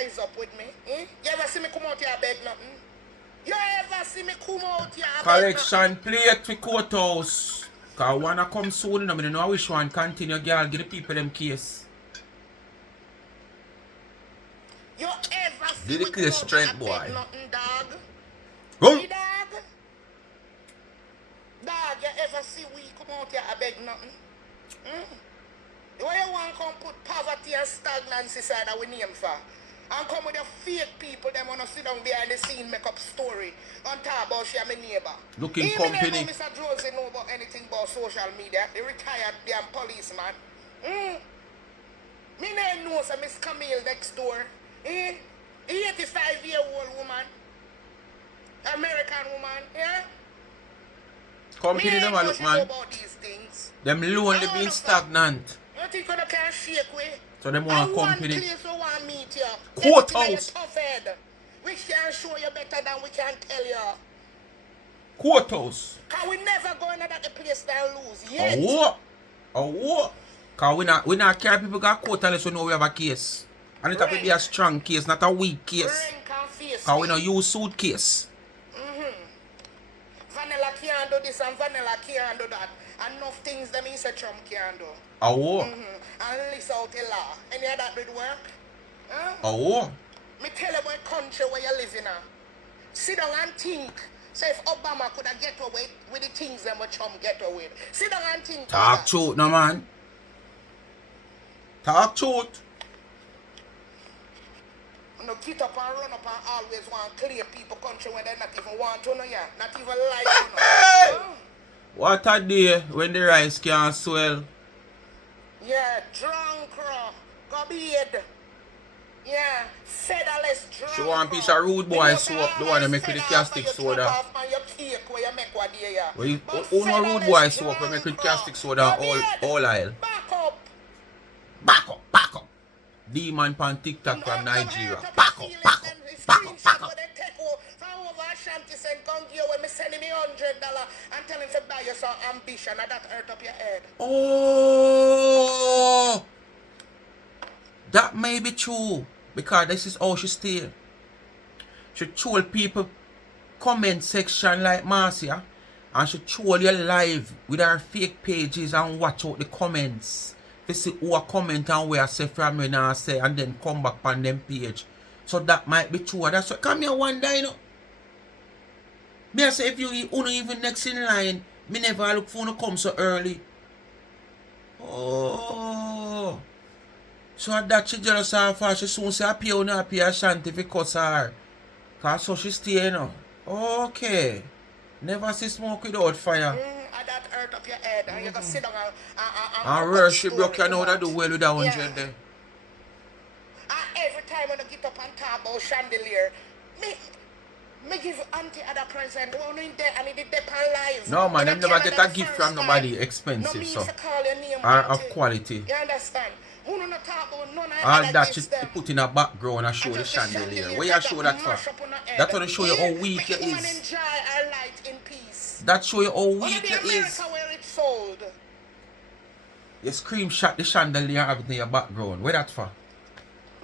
Is up with me? Eh? You ever see me come out here beg nothing? You ever see me come out here beg Correction, play it for courthouse. Cause wanna come soon, you know, I don't know which one continue, girl. Give the people them case. You ever see Did me the clear come out strength, here boy? beg nothing, dog? Huh? See, dog? Dog, you ever see we come out here beg nothing? Why you want to come put poverty and stagnancy side that we name for? And come with the fake people, them want to sit down behind the scene, make up story, and talk about she and my neighbor. Looking Even company. Mr. Josie know about anything about social media, the retired damn policeman. Me no know some Miss Camille next door. 85-year-old woman. American woman, yeah? Company Me them know look she man. know about these things. Them lonely I being wanna stagnant. You think you can shake we? So them want company. One place we want to meet you. Courthouse. Everything in your tough head. We can show you better than we can tell you. Courthouse. Cause we never go into that place that lose yet. A what? Cause we not care people got court unless we know we have a case. And it have to be a strong case, not a weak case. Rank and face. Cause we don't use suitcase. Vanilla can't do this and vanilla can't do that. Enough things them Mr. Trump can't do. A what? And list out the law. Any of that did work? Huh? A what? Me tell you what country where you live in. Sit down and think. Say if Obama could have get away with the things them what Trump get away with. Sit down and think. Talk truth, no man. Talk truth. No get up and run up and always want to clear people country when they not even want to know ya. Not even like you know. Huh? What a day when the rice can't swell. Yeah, drunk, go bed. Yeah, featherless drunk. She want a piece of rude boy soap, the one that make with the castic soda. Who no rude boy soap we make with castic soda and all oil. Back up. Back up, back up. Demon pan Tik Tok from Nigeria. Back up, back up, back up, back up. And tell him to buy you some ambition and that hurt up your head. Oh, that may be true because this is how she stay. She told people comment section like Marcia And she troll you live with her fake pages and watch out the comments. To see who a comment and where I say from you now say and then come back on them page. So that might be true. That's what come here one day, you know. Me I say if you don't even next in line, me never look for you to come so early. Oh. So that she jealous of her, she soon say I pay or not pay Ashanti if you cuss her. Cause so she stay, you know. Okay. Never see smoke without fire. And that hurt up your head, and you can sit down And worship broke, you know that do well with that 100 there. And every time when I get up and talk about chandelier, me give auntie other present, one in there and it did live. No man, I never get a gift from nobody expensive, so. Or of quality. You understand? Who not talk about none of All that she put in a background and show the chandelier. Where you show that for? That want to show you how weak you is. That show you how weak you is. You screenshot the chandelier and have it in your background. Where that for?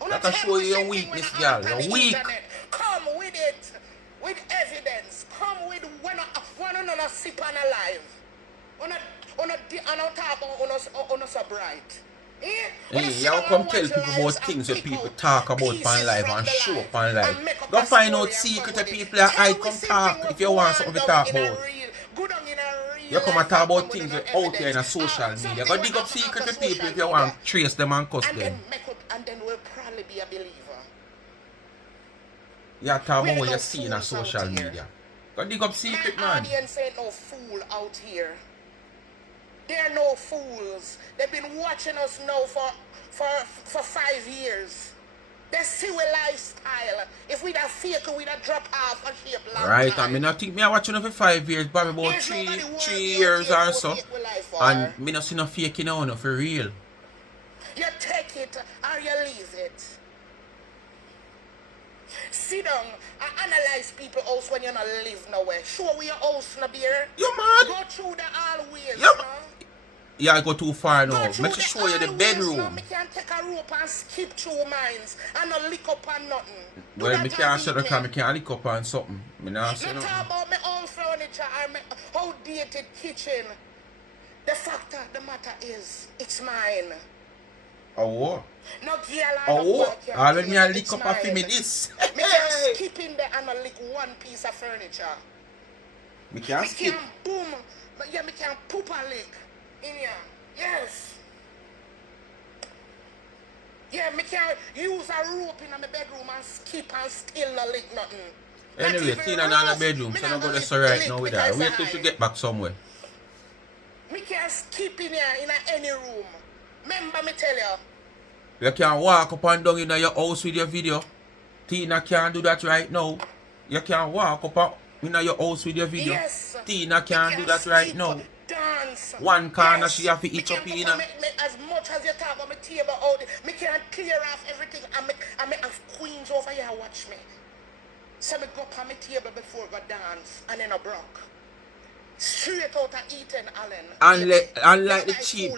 That will show you your weakness, girl. You're weak. Come with it. With evidence. Come with one another sip and alive. On a talk on us so bright. Hey, y'all come tell people about things that people talk about on live and show up on live. Go find out secret of people that I come talk if you want something to talk about. You come and talk about things out here in a social media. Go dig up secret of people if you want to trace them and cuss them. And then we'll probably be a believer. You talk about what you see in a social media. Go dig up secret, man. The audience ain't no fool out here. They're no fools. They've been watching us now for 5 years. They see we lifestyle. If we'd have fake, we'd have drop off a shape long right, time. I mean, I think me I watching for 5 years, probably about three years or so. And me not see no fake in no for real. You take it or you leave it. Sit down and analyze people house when you not live nowhere. Show where your house no beer. You mad? Go through the hallways. Yep. Yeah, I go too far now. Make sure show you the bedroom. Now, me can take a rope and skip through mines and not lick up on nothing. Well, me can't shut up because me can't lick up on something. Me not say nothing. nothing. Talk about my own furniture or my outdated kitchen. The fact of the matter is, it's mine. Oh, what? No girl oh, all when me a lick up a me this. Me can skip in there and lick one piece of furniture. Me can't skip. Me can boom. But yeah, me can poop a lick. In here. Yes. Yeah, me can use a rope in my bedroom and skip and still not lick nothing. Anyway, Tina not in the bedroom, so don't go there right now with her. Wait till she get back somewhere. Me can skip in here in any room. Remember me tell you. You can walk up and down in your house with your video. Tina can't do that right now. You can walk up in your house with your video. Yes. Tina can't do that right now. Dance. One corner she have to eat up in. As much as you talk about my table out there, me can clear off everything and me have queens over here watch me. So me go up on my table before I dance and then I broke. Straight out of Ethan Allen. Unlike the cheap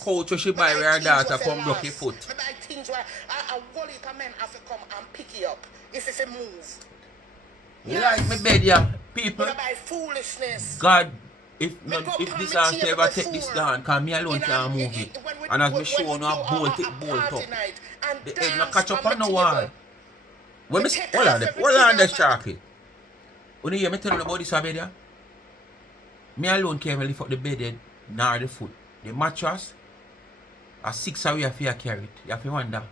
coach where she buy where her daughter come broke your foot. Me buy things where a wallet of men have to come and pick you up if it's a move. You like me bed, yeah. People. Me buy foolishness. God. If disaster ever take this down, because me alone can't move it. And as me show no a bolt up. The head no catch up on the wall. When me hold on there, Sharky. When you hear me tell you about this bed, yeah? Me alone can't even lift up the bed head, nor the foot. The mattress, a 6 away for you carry it. You have to wonder.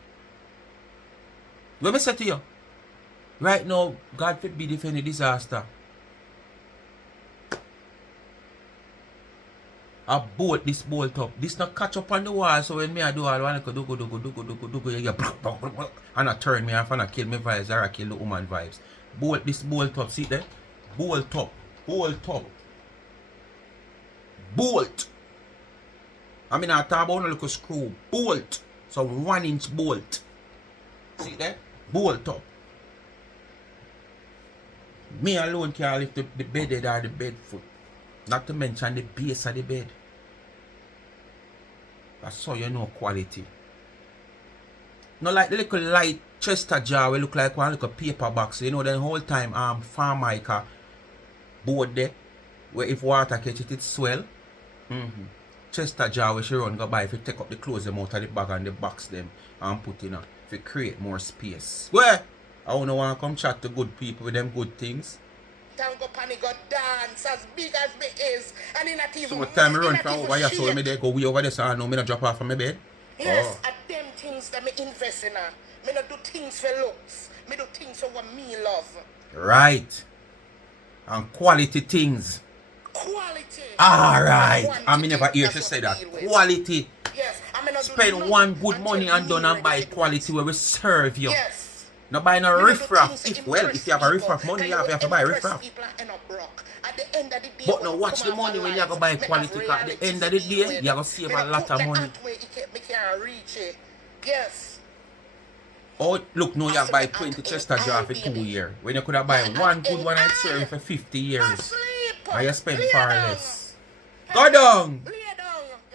When me say to you, right now, God forbid if any disaster. I bolt this bolt up. This not catch up on the wall, so when me I do all I go do you get and I turn me off and I kill me vibes or I kill the woman vibes. Bolt this bolt up, see there? Bolt up. Bolt. I mean I talk about a little screw. Bolt. So 1-inch bolt. See there? Bolt up. Me alone can't lift the bed head or the bed foot. Not to mention the base of the bed. That's how you know quality. Not like the little light Chester jar will look like one little paper box. You know the whole time Farmica board there. Where if water catch it, it swell. Chester jar where she run go buy if you take up the clothes them out of the bag and the box them and put in if you create more space. Where? I don't want to come chat to good people with them good things. Tango Pani got dance as big as me is, and in not even So much time I run from over here, so me there go way over there, so I know me not drop off from my bed. Yes, at them things that me invest in. Me not do things for looks. Me do things for what me love. Right. And quality things. Quality. Alright. I mean never hear she say that. Quality. Yes. I mean, spend one good money and done and buy quality where we serve you. Yes. Not buy no riffraff. If you have a riffraff money, you have to buy riffraff. But now watch the money when you go buy quality, because at the end of the day, you go save a lot of money. Yes. Oh, look, now you buy 20 Chester jar for 2 years. When you could have buy one good one and serve for 50 years. And you spend far less. Go down!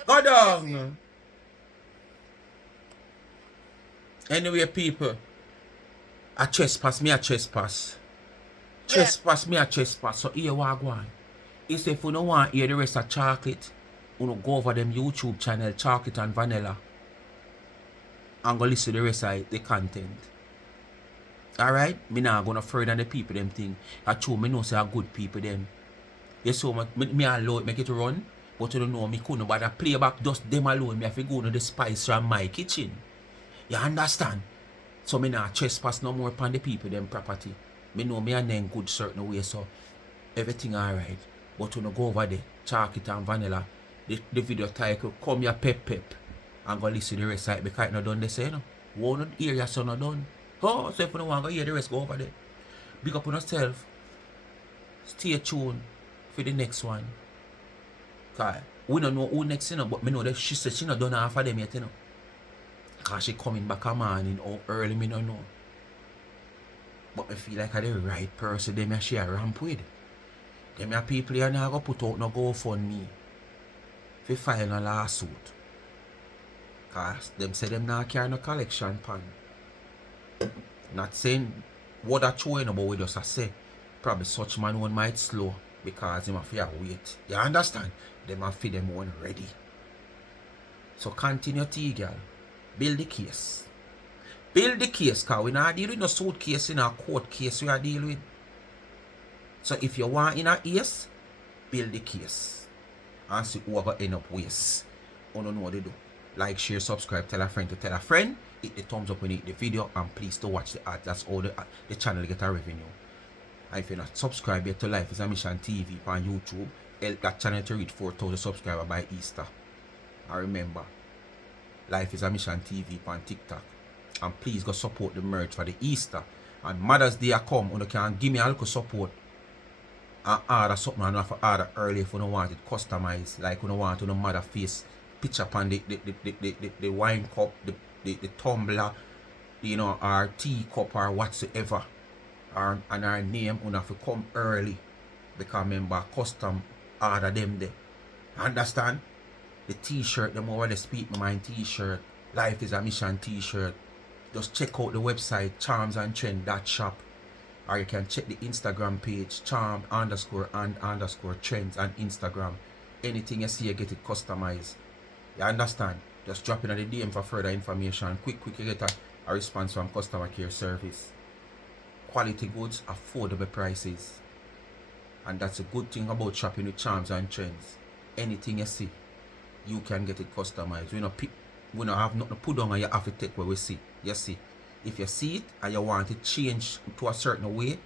Go down! Anyway, people, a trespass, me a trespass. Trespass, me a trespass. So here what I go on. If you don't want to hear the rest of chocolate, you go over them YouTube channel, Chocolate and Vanilla, and go listen to the rest of the content. Alright? Me not gonna further the people them thing. I true, me know say are good people them. You saw me allow it make it run, but you don't know me couldn't bother play back just them alone. Me have to go to the spice from my kitchen. You understand? So me not trespass no more upon the people them property. Me know me and them good certain way, so everything alright. But when you go over there, Chocolate and Vanilla, the video title, come your pep and go listen to the rest of it, because it's not done the same. No? Won't hear your son not done. Oh, so if you don't want to hear the rest, go over there. Big up on yourself. Stay tuned for the next one. Because we don't know who next, you know, but me know that she said she not done half of them yet, you know. Because she coming back a morning, how early, me don't know. But I feel like I'm the right person them I share ramp with. Them are people here now go put out no GoFundMe for file a lawsuit. Because them say them not carry no collection pan. Not saying what I show you, but we just say probably such man one might slow because him have to wait. You understand? Them have to them one ready. So continue to girl. Build the case. Build the case, because we not deal with no suit case in a court case we are dealing with. So if you want in a case, build the case. And see who are end up waste. You don't know what to do. Like, share, subscribe, tell a friend to tell a friend. Hit the thumbs up when you hit the video, and please to watch the ad. That's all the channel get a revenue. And if you're not subscribed yet to Life is a Mission TV on YouTube, help that channel to reach 4,000 subscribers by Easter. And remember, Life is a Mission TV on TikTok. And please go support the merch for the Easter. And Mother's Day come, you can give me a little support. And order something, and have to order early if you don't want it customized. Like you don't want to mother face picture upon the wine cup, the tumbler, you know, our tea cup or whatsoever. And our name, you have to come early. Because remember, custom order them there. Understand? The t-shirt, them over the Speak My Mind t-shirt. Life is a Mission t-shirt. Just check out the website, charmsandtrend.shop. Or you can check the Instagram page, charm_and_trends on Instagram. Anything you see, you get it customized. You understand? Just drop in the DM for further information. Quick, you get a response from customer care service. Quality goods, affordable prices. And that's a good thing about shopping with Charms and Trends. Anything you see, you can get it customized. We don't have nothing to put on and you have to take what we see. You see. If you see it and you want to change to a certain way,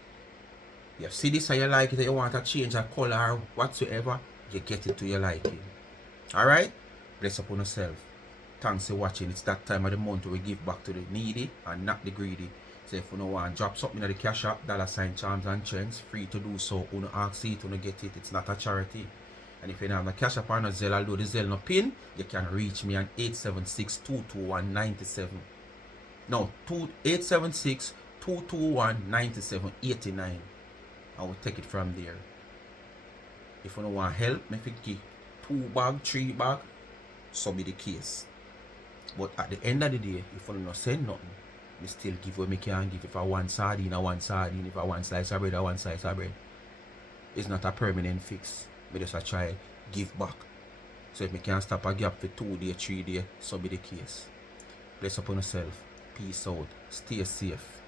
you see this and you like it and you want to change a color or whatsoever, you get it to your liking. Alright? Bless upon yourself. Thanks for watching. It's that time of the month where we give back to the needy and not the greedy. So if you don't want to drop something in the cash app, $ Charms and Trends, free to do so. You don't ask it, you don't get it. It's not a charity. And if you don't have the cash app or no Zelle, although the Zelle no pin, you can reach me on 876-221-97. No, 876-221-9789. I will take it from there. If you don't want help, maybe give 2 bag, 3 bag, so be the case. But at the end of the day, if you don't send nothing, we still give what me can give. If I want sardine, I want sardine. If I want slice of bread, I want slice of bread. It's not a permanent fix. Me just a try give back. So if me can stop a gap for 2 days, 3 days, so be the case. Bless upon yourself. Peace out. Stay safe.